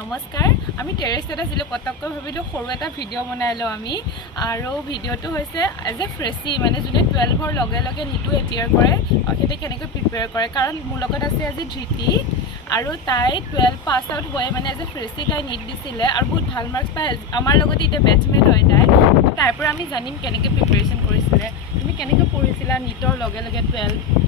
নমস্কাৰ আমি টেৰেছত আছিলোঁ পটককৈ ভাবিলোঁ সৰু এটা ভিডিঅ' বনাই লওঁ আমি আৰু ভিডিঅ'টো হৈছে এজ এ ফ্ৰেছি মানে যোনে 12ৰ লগে লগে নিটটো এপিয়াৰ কৰে সিহঁতে কেনেকৈ প্ৰিপেয়াৰ কৰে কাৰণ মোৰ লগত আছে আজি ধৃতি আৰু তাই 12 পাছ আউট হয় মানে এজ এ ফ্ৰেছি তাই নিট দিছিলে আৰু বহুত ভাল মাৰ্কছ পাই আমাৰ লগতে এতিয়া বেটছমেট হয় তাইৰ পৰা আমি জানিম কেনেকৈ প্ৰিপেৰেশ্যন কৰিছিলে তুমি কেনেকৈ পঢ়িছিলা নিটৰ লগে লগে 12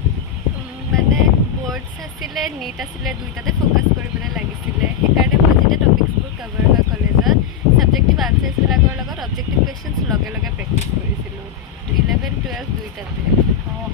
মানে বৰ্ডছ আছিলে নিট আছিলে দুইটাতে ফ'কাছ কৰিবলৈ লাগিছিলে সেইকাৰণে মই যেতিয়া টপিকছবোৰ কভাৰ হয় কলেজত ছাবজেক্টিভ আনচাৰ্ছবিলাকৰ লগত অবজেক্টিভ কুৱেশ্যনছ লগে লগে প্ৰেক্টিছ কৰিছিলোঁ 11-12 দুইটাতে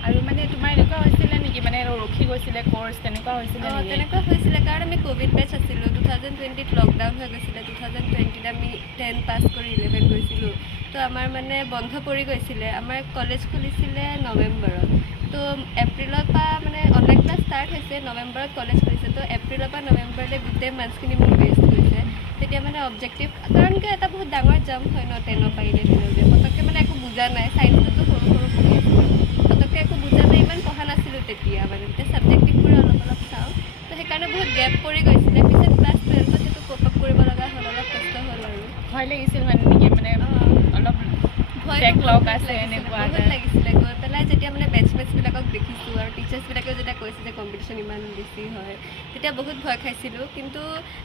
আৰু মানে তোমাৰ এনেকুৱা হৈছিলে নেকি মানে ৰখি গৈছিলে কোৰ্ছ তেনেকুৱা হৈছিলে তেনেকুৱা হৈছিলে কাৰণ আমি ক'ভিড বেটছ আছিলোঁ 2020ত লকডাউন হৈ গৈছিলে 2020ত আমি 10 পাছ কৰি 11 গৈছিলোঁ তো আমাৰ মানে বন্ধ পৰি গৈছিলে আমাৰ কলেজ খুলিছিলে নৱেম্বৰত তো এপ্ৰিলৰ পৰা মানে অনলাইন ক্লাছ ষ্টাৰ্ট হৈছে নৱেম্বৰত কলেজ খুলিছে তো এপ্ৰিলৰ পৰা নৱেম্বৰলৈ গোটেই মান্থছখিনি মোৰ ৱেষ্ট হৈছে তেতিয়া মানে অবজেক্টিভ কাৰণ কি এটা বহুত ডাঙৰ জাম্প হয় ন 10ৰ পৰা 11লৈ পটককৈ মানে একো বুজা নাই চাইন্সটোতো সৰু সৰু পঢ়ি আছিলোঁ পটককৈ একো বুজা নাই ইমান পঢ়া নাছিলোঁ তেতিয়া মানে তেতিয়া ছাবজেক্টিভবোৰ অলপ চাওঁ তো সেইকাৰণে বহুত গেপ পৰি গৈছিলে পিছত ক্লাছ 12ত সেইটো ক'প আপ কৰিব লগা হ'ল অলপ কষ্ট হ'ল আৰু ভয় লাগিছিল মানে নেকি মানে অলপ ভয় লাগিছিলে গৈ পেলাই যেতিয়া মানে বেটছমেটছবিলাকক দেখিছোঁ আৰু টিচাৰ্ছবিলাকেও যেতিয়া কৈছে যে কম্পিটিশ্যন ইমান বেছি হয় তেতিয়া বহুত ভয় খাইছিলোঁ কিন্তু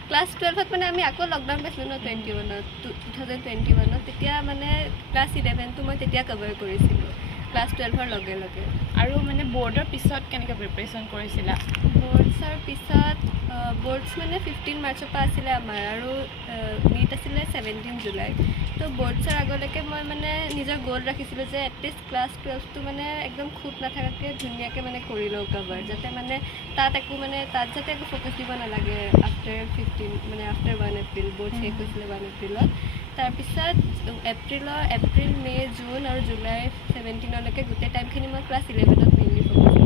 ক্লাছ 12ত মানে আমি আকৌ লকডাউন পাইছিলোঁ ন 2021ত তেতিয়া মানে ক্লাছ 11টো মই তেতিয়া কভাৰ কৰিছিলোঁ ক্লাছ 12ৰ লগে লগে আৰু মানে বৰ্ডৰ পিছত কেনেকৈ প্ৰিপেৰেশ্যন কৰিছিলা বৰ্ডছৰ পিছত বৰ্ডছ মানে 15 মাৰ্চৰ পৰা আছিলে আমাৰ আৰু নিট আছিলে 17 জুলাই তো বৰ্ডছৰ আগলৈকে মই মানে নিজৰ গ'ল ৰাখিছিলোঁ যে এটলিষ্ট ক্লাছ 12টো মানে একদম খুব নাথাকাকৈ ধুনীয়াকৈ মানে কৰি লওঁ কভাৰ যাতে মানে তাত যাতে একো ফ'কাছ দিব নালাগে আফটাৰ 15 মানে আফটাৰ 1 এপ্ৰিল বৰ্ড শেষ হৈছিলে 1 এপ্ৰিলত তাৰপিছত এপ্ৰিল মে জুন আৰু জুলাই 17লৈকে গোটেই টাইমখিনি মই ক্লাছ 11ত মেইনলি ফ'কাছ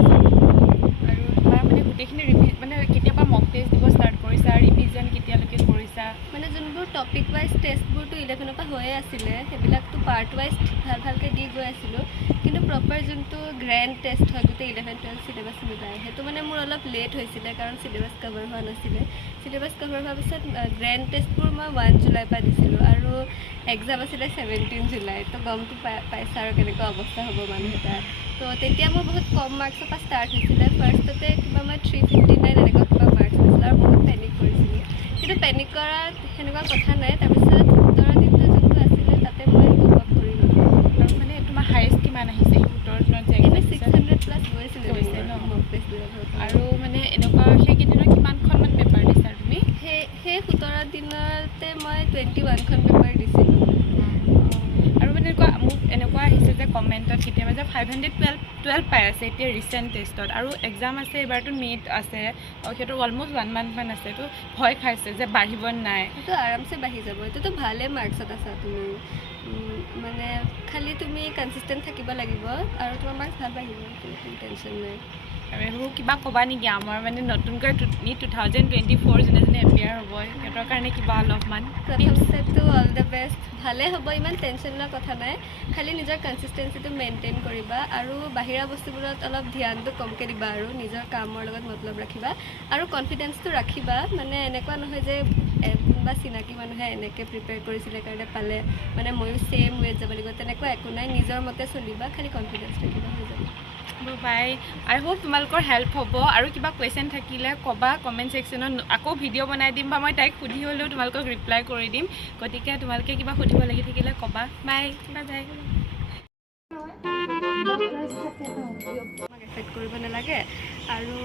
আৰু তোমাৰ মানে গোটেইখিনি মানে কেতিয়াবা মক টেষ্ট দিব ষ্টাৰ্ট কৰিছা ৰিভিজন কেতিয়ালৈকে কৰিছা মানে যোনবোৰ টপিক ৱাইজ টেষ্টবোৰতো 11ৰ পৰা হৈয়ে আছিলে সেইবিলাকতো পাৰ্ট ৱাইজ ভালকৈ দি গৈ আছিলোঁ কিন্তু প্ৰপাৰ যোনটো গ্ৰেণ্ড টেষ্ট হয় গোটেই 11-12 চিলেবাছ মিলাই সেইটো মানে মোৰ অলপ লেট হৈছিলে কাৰণ চিলেবাছ কভাৰ হোৱা নাছিলে চিলেবাছ কভাৰ হোৱাৰ পিছত গ্ৰেণ্ড টেষ্টবোৰ মই 1 জুলাইৰ পৰা দিছিলোঁ আৰু এক্সাম আছিলে 17 জুলাই তো গমটো পাইছা আৰু কেনেকুৱা অৱস্থা হ'ব মানুহ এটা তো তেতিয়া মোৰ বহুত কম মাৰ্কছৰ পৰা ষ্টাৰ্ট হৈছিলে ফাৰ্ষ্টতে কিবা মই 359 এনেকুৱা কিবা মাৰ্কছ পাইছিলোঁ আৰু বহুত পেনিক কৰিছিলোঁ কিন্তু পেনিক কৰা সেনেকুৱা কথা নাই তাৰপিছত 17 দিনটো যোনটো আছিলে তাতে মই গম আপ কৰি ল'লোঁ আৰু মানে তোমাৰ হায়েষ্ট কিমান আহিছে 17 দিনত যে এনে 600 প্লাছ গৈছিলে ন মক টেষ্টবিলাকত আৰু মানে এনেকুৱা সেইকেইদিনত কিমানখনমান পেপাৰ দিছা তুমি সেই 17 দিনতে মই 21খন পেপাৰ দিছিলোঁ আৰু মানে মোক এনেকুৱা আহিছে যে কমেণ্টত কেতিয়াবা যে 512 পাই আছে এতিয়া ৰিচেণ্ট টেষ্টত আৰু এক্সাম আছে এইবাৰতো নিট আছে সিহঁতৰ অলমষ্ট 1 মান্থমান আছে তো ভয় খাইছে যে বাঢ়িব নাই এইটো আৰামছে বাঢ়ি যাব এইটোতো ভালেই মাৰ্কছত আছা তুমি মানে খালি তুমি কনচিষ্টেণ্ট থাকিব লাগিব আৰু তোমাৰ মাৰ্কছ ভাল বাঢ়িব টেনশ্যন নাই আৰু কিবা ক'বা নেকি আমাৰ মানে নতুনকৈ 2024 যোনে যোনে এপিয়াৰ হ'ব সিহঁতৰ কাৰণে কিবা অলপমান প্ৰথমতেতো অল দ্য বেষ্ট ভালে হ'ব ইমান টেনশ্যন লোৱা কথা নাই খালি নিজৰ কনচিষ্টেঞ্চিটো মেইনটেইন কৰিবা আৰু বাহিৰা বস্তুবোৰত অলপ ধ্যানটো কমকৈ দিবা আৰু নিজৰ কামৰ লগত মতলব ৰাখিবা আৰু কনফিডেঞ্চটো ৰাখিবা মানে এনেকুৱা নহয় যে কোনোবা চিনাকি মানুহে এনেকৈ প্ৰিপেয়াৰ কৰিছিলে কাৰণে পালে মানে ময়ো ছেইম ৱেত যাব লাগিব তেনেকুৱা একো নাই নিজৰ মতে চলিবা খালি কনফিডেঞ্চ ৰাখিবা হৈ যাব বাই আই হোপ তোমালোকৰ হেল্প হ'ব আৰু কিবা কুৱেশ্যন থাকিলে ক'বা কমেণ্ট ছেকশ্যনত আকৌ ভিডিঅ' বনাই দিম বা মই তাইক সুধি হ'লেও তোমালোকক ৰিপ্লাই কৰি দিম গতিকে তোমালোকে কিবা সুধিব লাগি থাকিলে ক'বা বাই বাই এফেক্ট কৰিব নালাগে আৰু